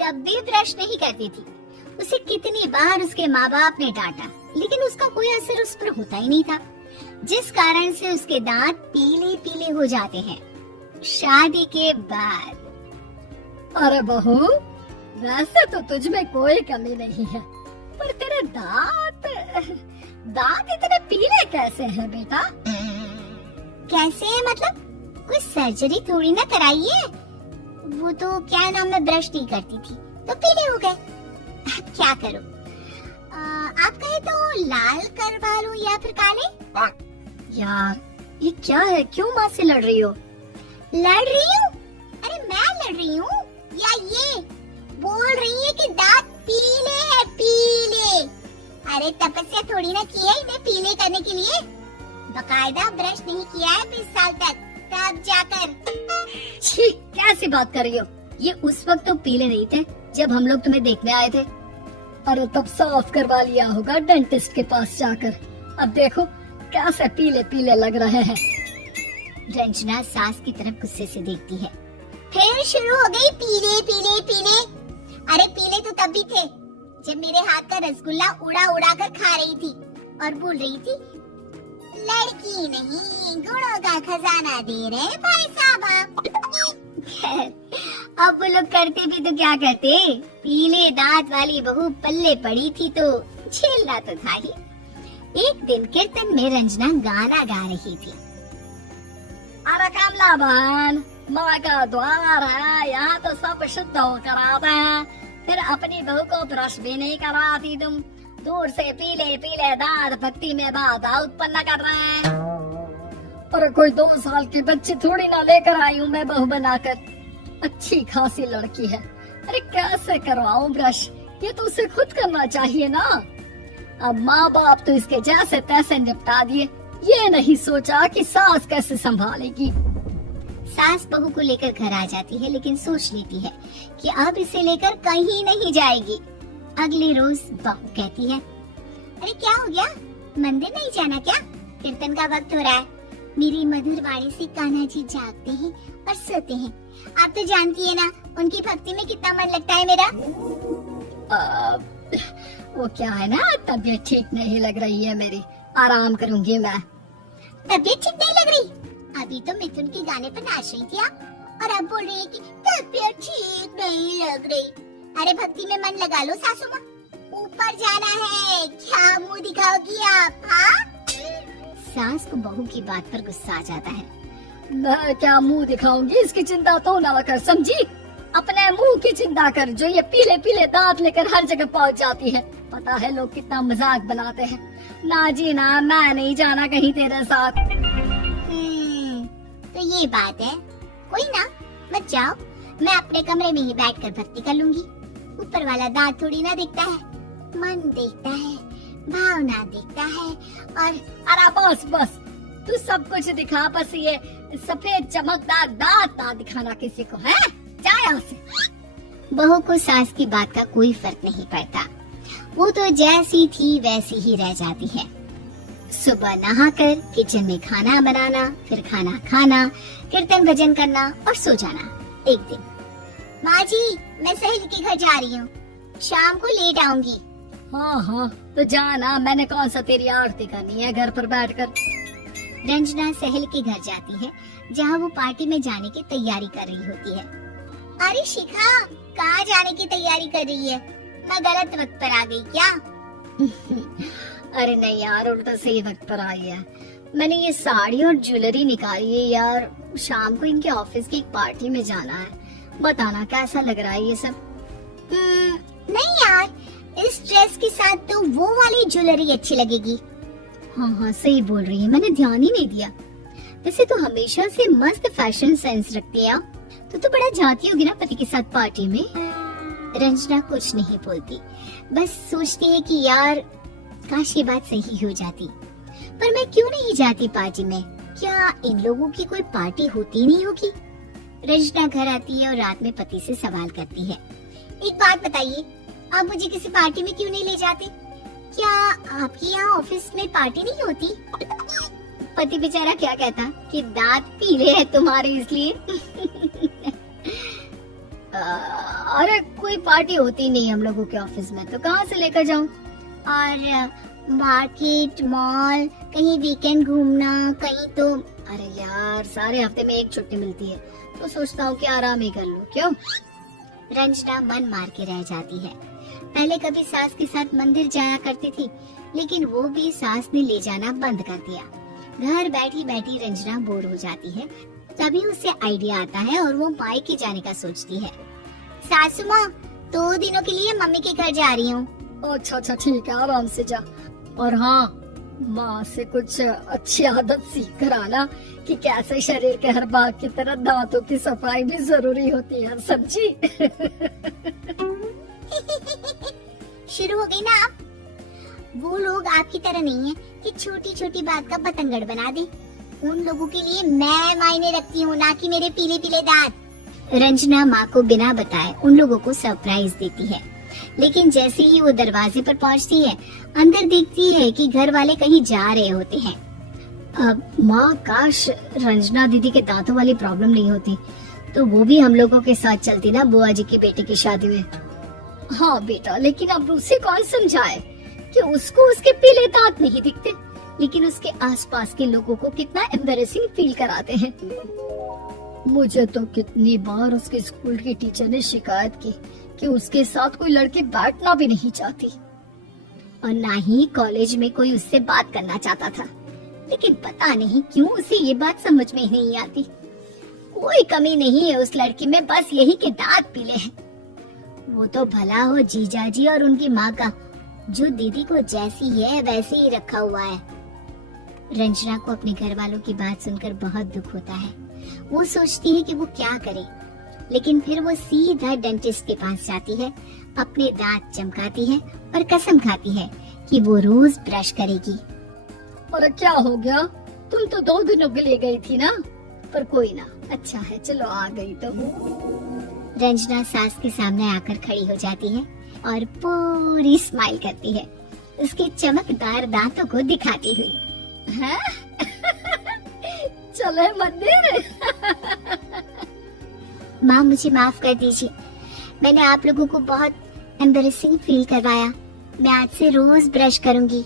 कभी ब्रश नहीं करती थी। उसे कितनी बार उसके माँ बाप ने डांटा, लेकिन उसका कोई असर उस पर होता ही नहीं था, जिस कारण से उसके दांत पीले पीले हो जाते हैं। शादी के बाद। अरे बहू, वैसे तो तुझ में कोई कमी नहीं है, पर तेरे दांत इतने पीले कैसे हैं बेटा? कैसे है मतलब? कोई सर्जरी थोड़ी ना कराई है। वो तो क्या नाम, मैं ब्रश नहीं करती थी तो पीले हो गए। क्या करूं? आप कहे तो लाल करवा लूं या फिर काले? यार ये क्या है, क्यों माँ से लड़ रही हो? लड़ रही हूँ? अरे मैं लड़ रही हूँ या ये बोल रही है कि दांत पीले हैं, पीले। अरे तपस्या थोड़ी ना की है इन्हें पीले करने के लिए। बकायदा ब्रश नहीं किया है 20 साल तक, तब जाकर। छी, कैसी बात कर रही हो? ये उस वक्त तो पीले नहीं थे जब हम लोग तुम्हें देखने आए थे। अरे तब साफ करवा लिया होगा डेंटिस्ट के पास जाकर। अब देखो कैसे पीले पीले लग रहे हैं। रंजना सास की तरफ गुस्से से देखती है। फिर शुरू हो गई पीले पीले पीले। अरे पीले तो तब भी थे जब मेरे हाथ का रसगुल्ला उड़ा उड़ा कर खा रही थी और बोल रही थी, लड़की नहीं गुणों का खजाना दे रहे भाई साहब। अब वो लोग करते भी तो क्या करते, पीले दांत वाली बहू पल्ले पड़ी थी तो झेलना तो था ही। एक दिन कीर्तन में रंजना गाना गा रही थी। अरे कमला बहन, माँ का द्वार है, यहाँ तो सब शुद्ध होकर आते हैं, फिर अपनी बहू को ब्रश भी नहीं कराती तुम। दूर से पीले पीले दांत भक्ति में बाधा उत्पन्न कर रहे हैं। अरे कोई 2 साल की बच्ची थोड़ी ना लेकर आई हूँ मैं बहू बनाकर। अच्छी खासी लड़की है, अरे कैसे करवाऊं ब्रश? ये तो उसे खुद करना चाहिए ना। अब माँ बाप तो इसके जैसे तैसे निपटा दिए, ये नहीं सोचा कि सास कैसे संभालेगी। सास बहू को लेकर घर आ जाती है, लेकिन सोच लेती है कि अब इसे लेकर कहीं नहीं जाएगी। अगले रोज बहू कहती है, अरे क्या हो गया, मंदिर नहीं जाना क्या? कीर्तन का वक्त हो रहा है। मेरी मधुर वाणी से कान्हा जी जागते हैं और सोते हैं। आप तो जानती है ना उनकी भक्ति में कितना मन लगता है मेरा। वो क्या है ना, तबीयत ठीक नहीं लग रही है मेरी, आराम करूंगी मैं। तबीयत ठीक नहीं लग रही? अभी तो मिथुन के गाने पर नाच रही थी आप, और अब बोल रही है कि तबीयत ठीक नहीं लग रही। अरे भक्ति में मन लगा लो सासू माँ, ऊपर जाना है, क्या मुंह दिखाओगी आप? हाँ? सास को बहू की बात पर गुस्सा आ जाता है। मैं क्या मुंह दिखाऊंगी, इसकी चिंता तो ना कर, समझी? अपने मुंह की चिंता कर, जो ये पीले पीले दांत लेकर हर जगह पहुंच जाती है। पता है लोग कितना मजाक बनाते हैं। ना जी ना, मैं नहीं जाना कहीं तेरे साथ। तो ये बात है, कोई ना, मत जाओ, मैं अपने कमरे में ही बैठकर भक्ति कर लूंगी। ऊपर वाला दांत थोड़ी ना दिखता है, मन देखता है, भावना देखता है। और अरे बस बस, तू सब कुछ दिखा, बस ये सफेद चमकदार दांत ना दिखाना किसी को, है? जा यहाँ से। बहू को सास की बात का कोई फर्क नहीं पड़ता, वो तो जैसी थी वैसी ही रह जाती है। सुबह नहाकर किचन में खाना बनाना, फिर खाना खाना, कीर्तन भजन करना और सो जाना। एक दिन, माँ जी मैं सहेली के घर जा रही हूँ, शाम को लेट आऊंगी। हाँ हाँ तो जाना, मैंने कौन सा तेरी आरती करनी है घर पर बैठकर। रंजना सहेली के घर जाती है, जहाँ वो पार्टी में जाने की तैयारी कर रही होती है। अरे शिखा, कहाँ जाने की तैयारी कर रही है? मैं गलत वक्त पर आ गई क्या? अरे नहीं यार, उल्टा सही वक्त पर आई है। मैंने ये साड़ी और ज्वेलरी निकाली है यार, शाम को इनके ऑफिस की एक पार्टी में जाना है। बताना कैसा लग रहा है ये सब? नहीं यार, इस ड्रेस के साथ तो वो वाली ज्वेलरी अच्छी लगेगी। हाँ हाँ सही बोल रही है, मैंने ध्यान ही नहीं दिया। वैसे तो हमेशा से मस्त फैशन सेंस रखती है। तो बड़ा जाती होगी ना पति के साथ पार्टी में। रंजना कुछ नहीं बोलती, बस सोचती है कि यार काश ये बात सही हो जाती, पर मैं क्यों नहीं जाती पार्टी में? क्या इन लोगों की कोई पार्टी होती नहीं होगी? रंजना घर आती है और रात में पति से सवाल करती है, एक बात बताइए, आप मुझे किसी पार्टी में क्यों नहीं ले जाते? क्या आपके यहाँ ऑफिस में पार्टी नहीं होती? पति बेचारा क्या कहता कि दांत पीले हैं तुम्हारे इसलिए। अरे कोई पार्टी होती नहीं हम लोगों के ऑफिस में, तो कहाँ से लेकर जाऊं? और मार्केट, मॉल, कहीं वीकेंड घूमना, कहीं तो। अरे यार, सारे हफ्ते में एक छुट्टी मिलती है, तो सोचता हूँ कि आराम ही कर लूं। क्यों? रंजना मन मार के रह जाती है। पहले कभी सास के साथ मंदिर जाया करती थी, लेकिन वो भी सास ने ले जाना बंद कर दिया। घर बैठी बैठी रंजना बोर हो जाती है। तभी उसे आइडिया आता है और वो मायके जाने का सोचती है। सासू माँ, 2 दिनों के लिए मम्मी के घर जा रही हूँ। अच्छा अच्छा ठीक है, आराम से जा। और हाँ, माँ से कुछ अच्छी आदत सीख कर आना कि कैसे शरीर के हर भाग की तरह दांतों की सफाई भी जरूरी होती है, समझी? शुरू हो गई ना आप? वो लोग आपकी तरह नहीं है कि छोटी छोटी बात का बतंगड़ बना दे। उन लोगों के लिए मैं मायने रखती हूँ, ना कि मेरे पीले पीले दांत। रंजना माँ को बिना बताए उन लोगों को सरप्राइज देती है, लेकिन जैसे ही वो दरवाजे पर पहुँचती है, अंदर देखती है कि घर वाले कहीं जा रहे होते हैं। अब माँ, काश रंजना दीदी के दांतों वाली प्रॉब्लम नहीं होती, तो वो भी हम लोगों के साथ चलती ना बुआ जी की बेटी की शादी में। हाँ बेटा, लेकिन अब उसे कौन समझाए कि उसको उसके पीले दांत नहीं दिखते, लेकिन उसके आसपास के लोगों को कितना एम्बैरेसिंग फील कराते हैं। मुझे तो कितनी बार उसके स्कूल की टीचर ने शिकायत की कि उसके साथ कोई लड़की बैठना भी नहीं चाहती, और ना ही कॉलेज में कोई उससे बात करना चाहता था। लेकिन पता नहीं क्यों उसे ये बात समझ में ही नहीं आती। कोई कमी नहीं है उस लड़की में, बस यही के दांत पीले हैं। वो तो भला हो जीजाजी और उनकी माँ का, जो दीदी को जैसी है वैसे ही रखा हुआ है। रंजना को अपने घर वालों की बात सुनकर बहुत दुख होता है। वो सोचती है कि वो क्या करे, लेकिन फिर वो सीधा डेंटिस्ट के पास जाती है, अपने दांत चमकाती है और कसम खाती है कि वो रोज ब्रश करेगी। और क्या हो गया? तुम तो 2 दिनों के लिए गई थी ना, पर कोई ना, अच्छा है, चलो आ गई तो। रंजना सास के सामने आकर खड़ी हो जाती है और पूरी स्माइल करती है, उसके चमकदार दांतों को दिखाती हुई। हैं? चले मंदिर? माँ, मुझे माफ कर दीजिए, मैंने आप लोगों को बहुत एम्बैरेसिंग फील करवाया। मैं आज से रोज ब्रश करूंगी।